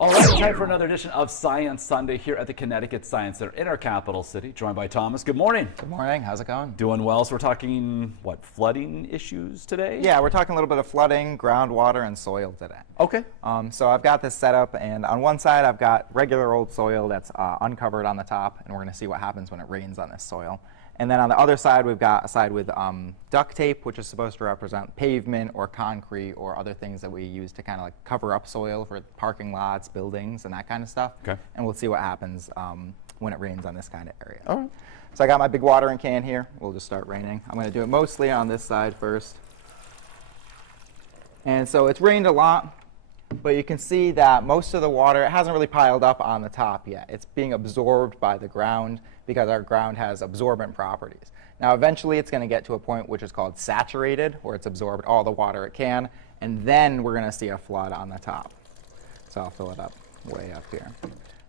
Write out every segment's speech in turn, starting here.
All right, time for another edition of Science Sunday here at the Connecticut Science Center in our capital city, joined by Thomas. Good morning. Good morning. How's it going? Doing well. So we're talking, what, flooding issues today? Yeah, we're talking a little bit of flooding, groundwater, and soil today. Okay. So I've got this set up, and on one side I've got regular old soil that's uncovered on the top, and we're going to see what happens when it rains on this soil. And then on the other side, we've got a side with duct tape, which is supposed to represent pavement or concrete or other things that we use to kind of like cover up soil for parking lots, buildings, and that kind of stuff. Okay. And we'll see what happens when it rains on this kind of area. All right. So I got my big watering can here. We'll just start raining. I'm going to do it mostly on this side first. And so it's rained a lot, but you can see that most of the water, it hasn't really piled up on the top yet. It's being absorbed by the ground because our ground has absorbent properties. Now eventually it's going to get to a point which is called saturated, where it's absorbed all the water it can, and then we're going to see a flood on the top. So I'll fill it up way up here.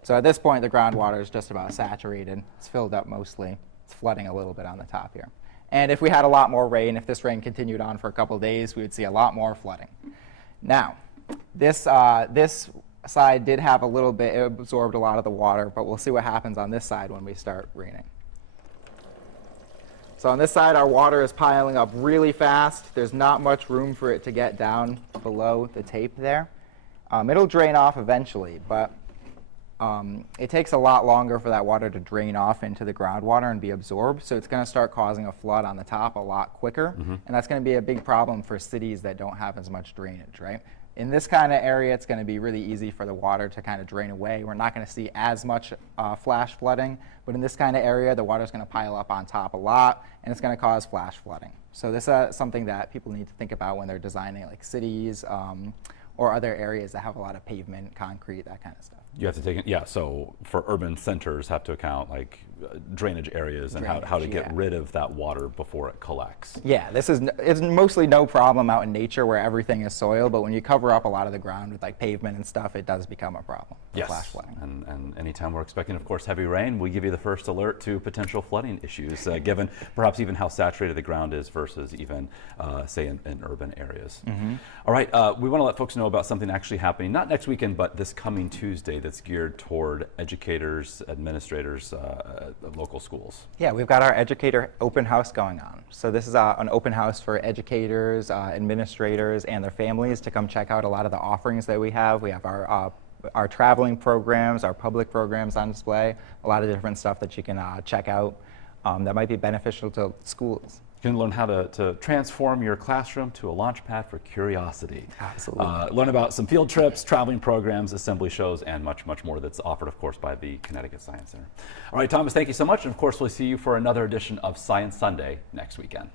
So at this point the groundwater is just about saturated. It's filled up mostly. It's flooding a little bit on the top here. And if we had a lot more rain, if this rain continued on for a couple of days, we would see a lot more flooding. Now, this side did have a little bit, it absorbed a lot of the water, but we'll see what happens on this side when we start raining. So on this side, our water is piling up really fast. There's not much room for it to get down below the tape there. It'll drain off eventually, but it takes a lot longer for that water to drain off into the groundwater and be absorbed, so it's going to start causing a flood on the top a lot quicker, and that's going to be a big problem for cities that don't have as much drainage, right? In this kind of area, it's going to be really easy for the water to kind of drain away. We're not going to see as much flash flooding, but in this kind of area, the water is going to pile up on top a lot, and it's going to cause flash flooding. So this is something that people need to think about when they're designing like cities or other areas that have a lot of pavement, concrete, that kind of stuff. You have to take it, yeah, so for urban centers have to account like drainage areas and how to get rid of that water before it collects. Yeah, it's mostly no problem out in nature where everything is soil, but when you cover up a lot of the ground with like pavement and stuff, it does become a problem. Yes, flash flooding. And anytime we're expecting, of course, heavy rain, we give you the first alert to potential flooding issues, given perhaps even how saturated the ground is versus even, say, in urban areas. All right, we want to let folks know about something actually happening, not next weekend, but this coming Tuesday that's geared toward educators, administrators, of local schools. Yeah, we've got our Educator open house going on. So this is an open house for educators, administrators, and their families to come check out a lot of the offerings that we have. We have our traveling programs, our public programs on display, a lot of different stuff that you can check out that might be beneficial to schools. You can learn how to transform your classroom to a launch pad for curiosity. Absolutely. Learn about some field trips, traveling programs, assembly shows, and much, much more that's offered, of course, by the Connecticut Science Center. All right, Thomas, thank you so much. And of course, we'll see you for another edition of Science Sunday next weekend.